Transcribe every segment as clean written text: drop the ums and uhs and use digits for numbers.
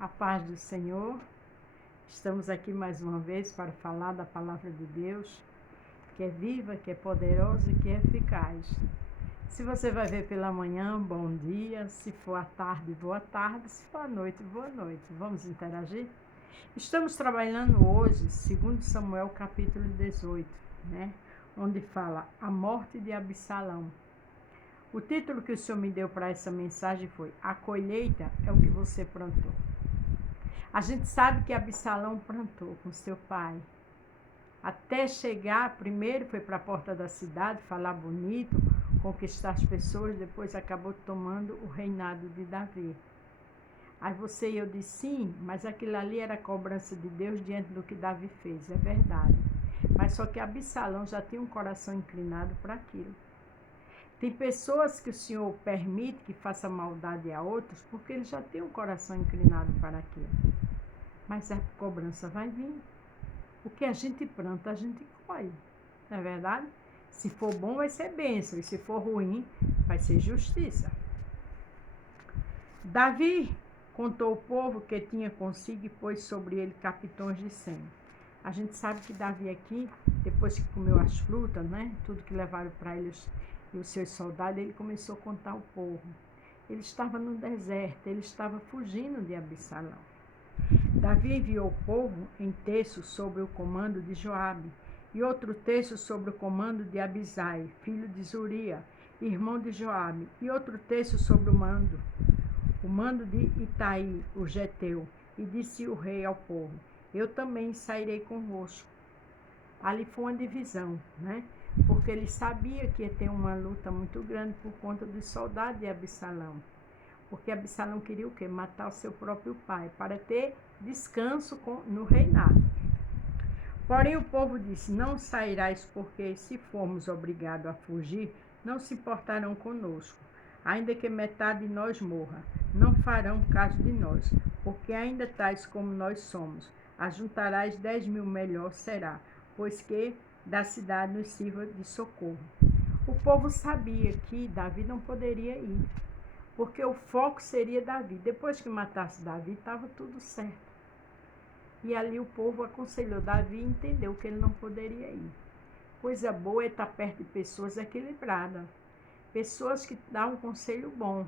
A paz do Senhor. Estamos aqui mais uma vez para falar da palavra de Deus, que é viva, que é poderosa e que é eficaz. Se você vai ver pela manhã, bom dia. Se for à tarde, boa tarde. Se for à noite, boa noite. Vamos interagir? Estamos trabalhando hoje, 2 Samuel capítulo 18, onde fala a morte de Absalão. O título que o Senhor me deu para essa mensagem foi: A colheita é o que você plantou. A gente sabe que Absalão plantou com seu pai. Até chegar, primeiro foi para a porta da cidade, falar bonito, conquistar as pessoas, depois acabou tomando o reinado de Davi. Aí você e eu disse, sim, mas aquilo ali era a cobrança de Deus diante do que Davi fez, é verdade. Mas só que Absalão já tinha um coração inclinado para aquilo. Tem pessoas que o Senhor permite que faça maldade a outros porque eles já têm um coração inclinado para aquilo. Mas a cobrança vai vir. O que a gente planta, a gente colhe. Não é verdade? Se for bom, vai ser bênção. E se for ruim, vai ser justiça. Davi contou ao povo que tinha consigo e pôs sobre ele capitões de 100. A gente sabe que Davi aqui, depois que comeu as frutas, tudo que levaram para ele os seus soldados, ele começou a contar ao povo. Ele estava no deserto, ele estava fugindo de Absalão. Davi enviou o povo em terço sobre o comando de Joabe, e outro terço sobre o comando de Abisai, filho de Zuria, irmão de Joabe, e outro terço sobre o mando de Itai, o Geteu. E disse o rei ao povo: Eu também sairei convosco. Ali foi uma divisão, porque ele sabia que ia ter uma luta muito grande por conta dos soldados de Absalão. Porque Absalão queria o quê? Matar o seu próprio pai, para ter descanso no reinado. Porém o povo disse, não sairás, porque se formos obrigados a fugir, não se importarão conosco. Ainda que metade de nós morra, não farão caso de nós, porque ainda tais como nós somos. Ajuntarás 10.000 melhor será, pois que da cidade nos sirva de socorro. O povo sabia que Davi não poderia ir, porque o foco seria Davi. Depois que matasse Davi, estava tudo certo. E ali o povo aconselhou Davi e entendeu que ele não poderia ir. Coisa boa é estar perto de pessoas equilibradas, pessoas que dão um conselho bom.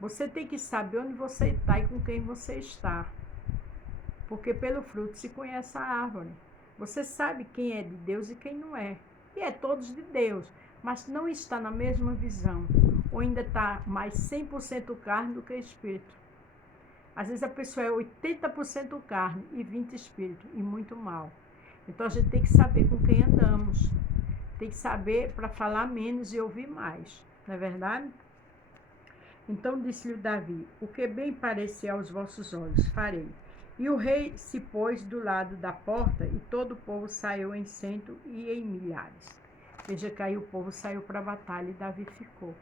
Você tem que saber onde você está e com quem você está, porque pelo fruto se conhece a árvore. Você sabe quem é de Deus e quem não é. E é todos de Deus, mas não está na mesma visão, ou ainda está mais 100% carne do que espírito. Às vezes a pessoa é 80% carne e 20% espírito, e muito mal. Então a gente tem que saber com quem andamos. Tem que saber para falar menos e ouvir mais, não é verdade? Então disse-lhe Davi, o que bem parecer aos vossos olhos, farei. E o rei se pôs do lado da porta, e todo o povo saiu em cento e em milhares. Veja que aí o povo saiu para a batalha e Davi ficou.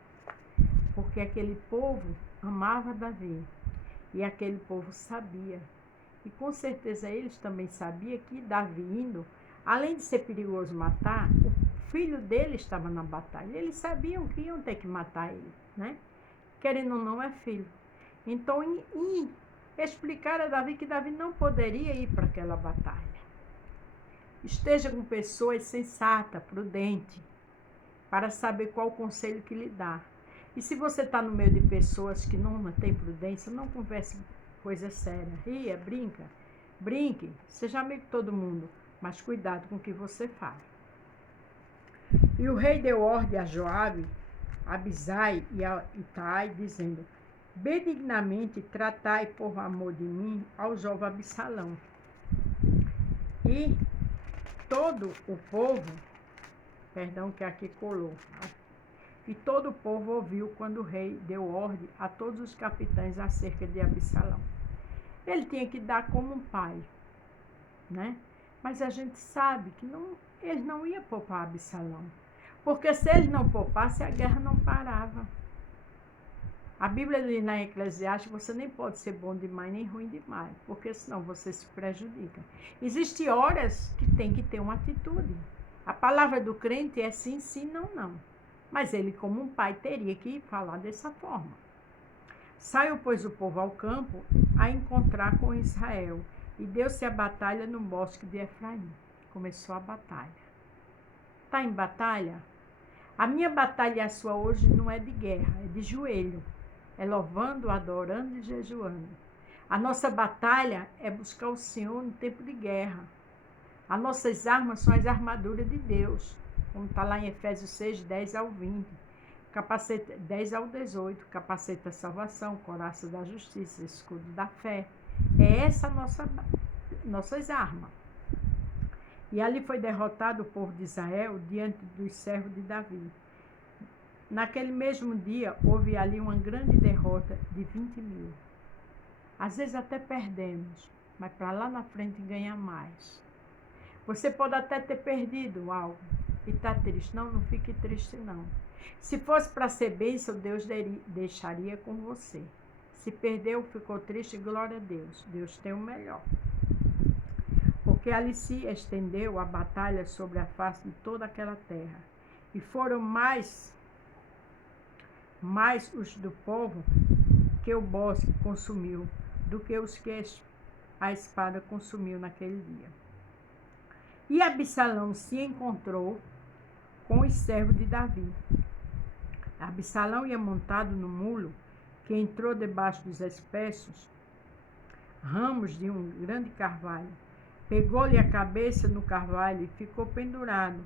Porque aquele povo amava Davi. E aquele povo sabia. E com certeza eles também sabiam que Davi indo, além de ser perigoso matar, o filho dele estava na batalha. Eles sabiam que iam ter que matar ele, Querendo ou não, é filho. Então, explicar a Davi que Davi não poderia ir para aquela batalha. Esteja com pessoas sensatas, prudentes, para saber qual o conselho que lhe dá. E se você está no meio de pessoas que não têm prudência, não converse coisa séria. Ria, brinque, seja amigo de todo mundo, mas cuidado com o que você fala. E o rei deu ordem a Joabe, a Abisai e a Itai, dizendo, benignamente tratai por amor de mim ao jovem Absalão. E todo o povo, que aqui colou, e todo o povo ouviu quando o rei deu ordem a todos os capitães acerca de Absalão. Ele tinha que dar como um pai, Mas a gente sabe que ele não ia poupar Absalão. Porque se ele não poupasse, a guerra não parava. A Bíblia diz na Eclesiastes que você nem pode ser bom demais nem ruim demais, porque senão você se prejudica. Existem horas que tem que ter uma atitude. A palavra do crente é sim, sim, não, não. Mas ele, como um pai, teria que falar dessa forma. Saiu, pois, o povo ao campo a encontrar com Israel, e deu-se a batalha no bosque de Efraim. Começou a batalha. Está em batalha? A minha batalha e a sua hoje não é de guerra, é de joelho. É louvando, adorando e jejuando. A nossa batalha é buscar o Senhor no tempo de guerra. As nossas armas são as armaduras de Deus, como está lá em Efésios 6, 10 ao 20. Capacete 10 ao 18, capacete da salvação, coraça da justiça, escudo da fé. É essa nossas armas. E ali foi derrotado o povo de Israel diante dos servos de Davi. Naquele mesmo dia, houve ali uma grande derrota de 20.000. Às vezes até perdemos, mas para lá na frente ganhar mais. Você pode até ter perdido algo e está triste. Não fique triste não. Se fosse para ser bênção, Deus deixaria com você. Se perdeu, ficou triste, glória a Deus. Deus tem o melhor. Porque ali se estendeu a batalha sobre a face de toda aquela terra. E foram mais os do povo que o bosque consumiu, do que os que a espada consumiu naquele dia. E Absalão se encontrou com os servos de Davi. Absalão ia montado no mulo, que entrou debaixo dos espessos ramos de um grande carvalho. Pegou-lhe a cabeça no carvalho e ficou pendurado.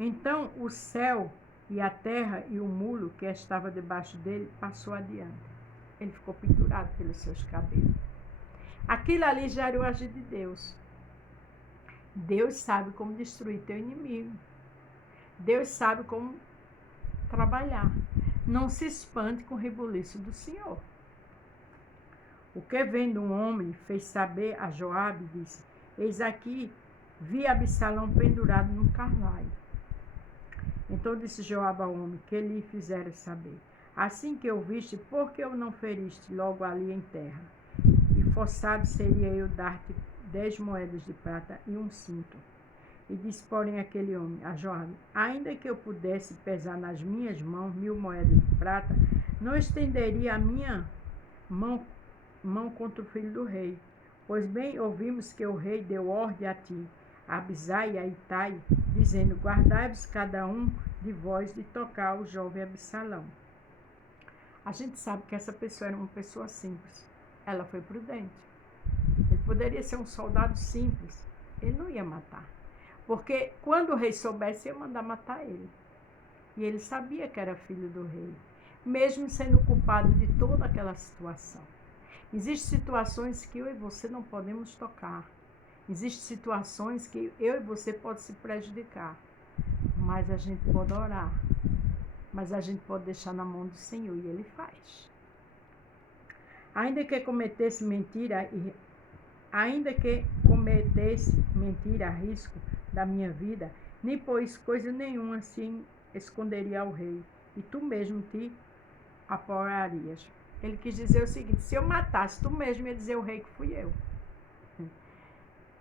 Então o céu e a terra e o mulo que estava debaixo dele passou adiante. Ele ficou pendurado pelos seus cabelos. Aquilo ali já era o agir de Deus. Deus sabe como destruir teu inimigo. Deus sabe como trabalhar. Não se espante com o rebuliço do Senhor. O que vendo um homem fez saber a Joabe, disse: eis aqui, vi Absalão pendurado num carvalho. Então disse Joabe ao homem que lhe fizera saber: assim que eu viste, por que eu não feriste logo ali em terra? E forçado seria eu dar-te 10 moedas de prata e um cinto. E disse, porém, aquele homem a Joabe: ainda que eu pudesse pesar nas minhas mãos 1000 moedas de prata, não estenderia a minha mão contra o filho do rei. Pois bem, ouvimos que o rei deu ordem a ti, a Abisai e a Itai, dizendo: guardai-vos cada um de vós de tocar o jovem Absalão. A gente sabe que essa pessoa era uma pessoa simples. Ela foi prudente. Ele poderia ser um soldado simples. Ele não ia matar. Porque quando o rei soubesse, ia mandar matar ele. E ele sabia que era filho do rei, mesmo sendo culpado de toda aquela situação. Existem situações que eu e você não podemos tocar. Existem situações que eu e você pode se prejudicar. Mas a gente pode orar. Mas a gente pode deixar na mão do Senhor e Ele faz. Ainda que cometesse mentira a risco da minha vida, nem pois coisa nenhuma assim esconderia ao rei, e tu mesmo te apoiarias. Ele quis dizer o seguinte: se eu matasse, tu mesmo ia dizer ao rei que fui eu.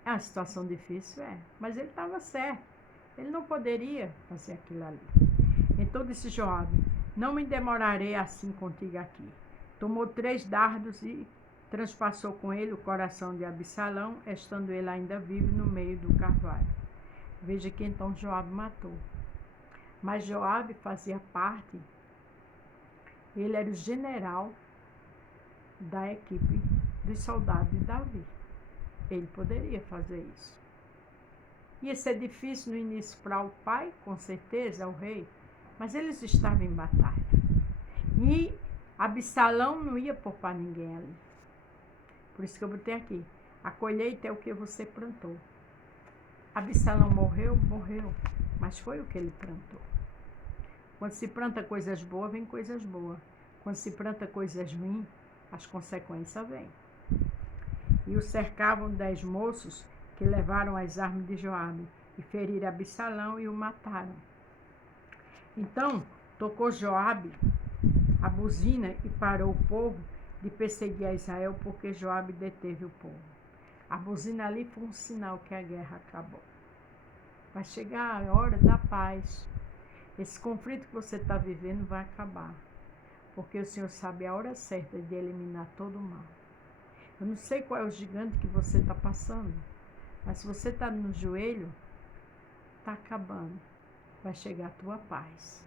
É uma situação difícil, mas ele estava certo. Ele não poderia fazer aquilo ali. Então disse Joabe: não me demorarei assim contigo aqui. Tomou 3 dardos e transpassou com ele o coração de Absalão, estando ele ainda vivo no meio do carvalho. Veja que então Joabe matou. Mas Joabe fazia parte, ele era o general da equipe dos soldados de Davi. Ele poderia fazer isso. Ia ser difícil no início para o pai, com certeza, o rei, mas eles estavam em batalha. E Absalão não ia poupar ninguém ali. Por isso que eu botei aqui: a colheita é o que você plantou. Absalão morreu, mas foi o que ele plantou. Quando se planta coisas boas, vem coisas boas. Quando se planta coisas ruins, as consequências vêm. E o cercavam 10 moços que levaram as armas de Joabe e feriram Absalão e o mataram. Então tocou Joabe a buzina e parou o povo de perseguir a Israel, porque Joabe deteve o povo. A buzina ali foi um sinal que a guerra acabou. Vai chegar a hora da paz. Esse conflito que você está vivendo vai acabar. porque o Senhor sabe a hora certa de eliminar todo o mal. Eu não sei qual é o gigante que você está passando, mas se você está no joelho, está acabando. Vai chegar a tua paz.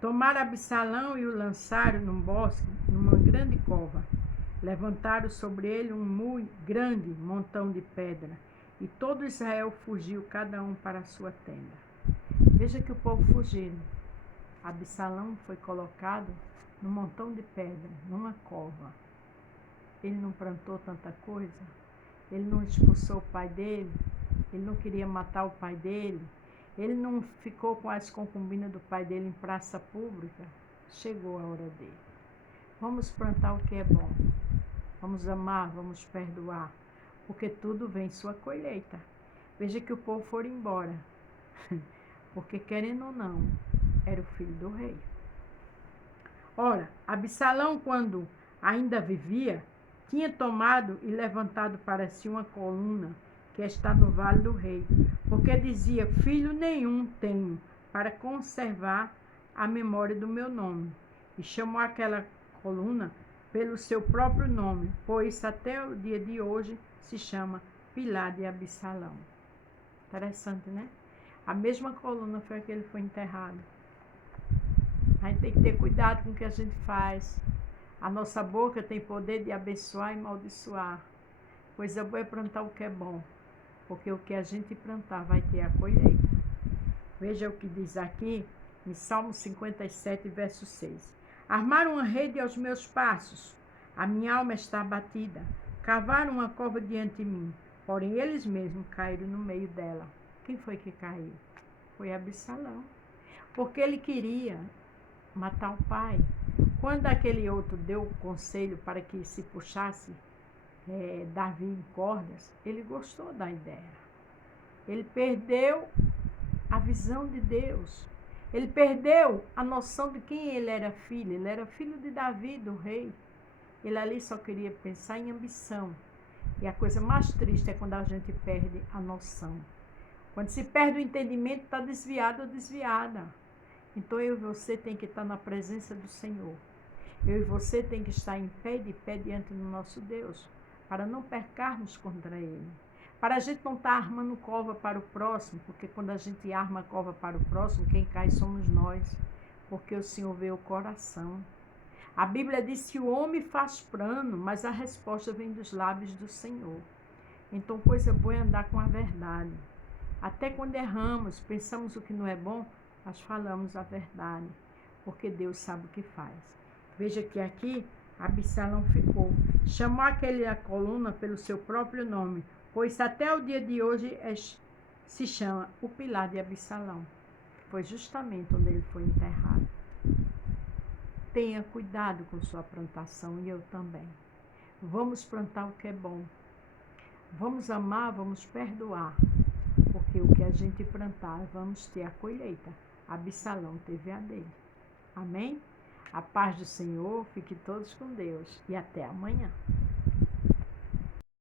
Tomaram Absalão e o lançaram num bosque, numa grande cova. Levantaram sobre ele um muito grande montão de pedra, e todo Israel fugiu, cada um para a sua tenda. Veja que o povo fugindo. Absalão foi colocado num montão de pedra, numa cova. Ele não plantou tanta coisa, ele não expulsou o pai dele, ele não queria matar o pai dele, ele não ficou com as concubinas do pai dele em praça pública. Chegou a hora dele. Vamos plantar o que é bom, vamos amar, vamos perdoar, porque tudo vem sua colheita. Veja que o povo foi embora, porque querendo ou não, era o filho do rei. Ora, Absalão, quando ainda vivia, tinha tomado e levantado para si uma coluna que está no vale do rei, porque dizia: filho nenhum tenho para conservar a memória do meu nome. E chamou aquela coluna pelo seu próprio nome, pois até o dia de hoje se chama Pilar de Absalão. Interessante, né? A mesma coluna foi a que ele foi enterrado. A gente tem que ter cuidado com o que a gente faz. A nossa boca tem poder de abençoar e amaldiçoar. Coisa boa é plantar o que é bom, porque o que a gente plantar vai ter a colheita. Veja o que diz aqui em Salmo 57, verso 6. Armaram uma rede aos meus passos, a minha alma está abatida. Cavaram uma cova diante de mim, porém eles mesmos caíram no meio dela. Quem foi que caiu? Foi Absalão, porque ele queria matar o pai. Quando aquele outro deu o conselho para que se puxasse Davi em cordas, ele gostou da ideia. Ele perdeu a visão de Deus. Ele perdeu a noção de quem ele era filho. Ele era filho de Davi, do rei. Ele ali só queria pensar em ambição. E a coisa mais triste é quando a gente perde a noção. Quando se perde o entendimento, está desviado ou desviada. Então eu e você tem que estar na presença do Senhor. Eu e você tem que estar em pé, de pé diante do nosso Deus, para não pecarmos contra Ele. Para a gente não estar armando cova para o próximo, porque quando a gente arma cova para o próximo, quem cai somos nós, porque o Senhor vê o coração. A Bíblia diz que o homem faz plano, mas a resposta vem dos lábios do Senhor. Então coisa boa é andar com a verdade. Até quando erramos, pensamos o que não é bom, nós falamos a verdade, porque Deus sabe o que faz. Veja que aqui Absalão ficou. Chamou aquela coluna pelo seu próprio nome, pois até o dia de hoje se chama o Pilar de Absalão. Foi justamente onde ele foi enterrado. Tenha cuidado com sua plantação, e eu também. Vamos plantar o que é bom. Vamos amar, vamos perdoar, porque o que a gente plantar, vamos ter a colheita. Absalão teve a dele. Amém? A paz do Senhor, fique todos com Deus e até amanhã.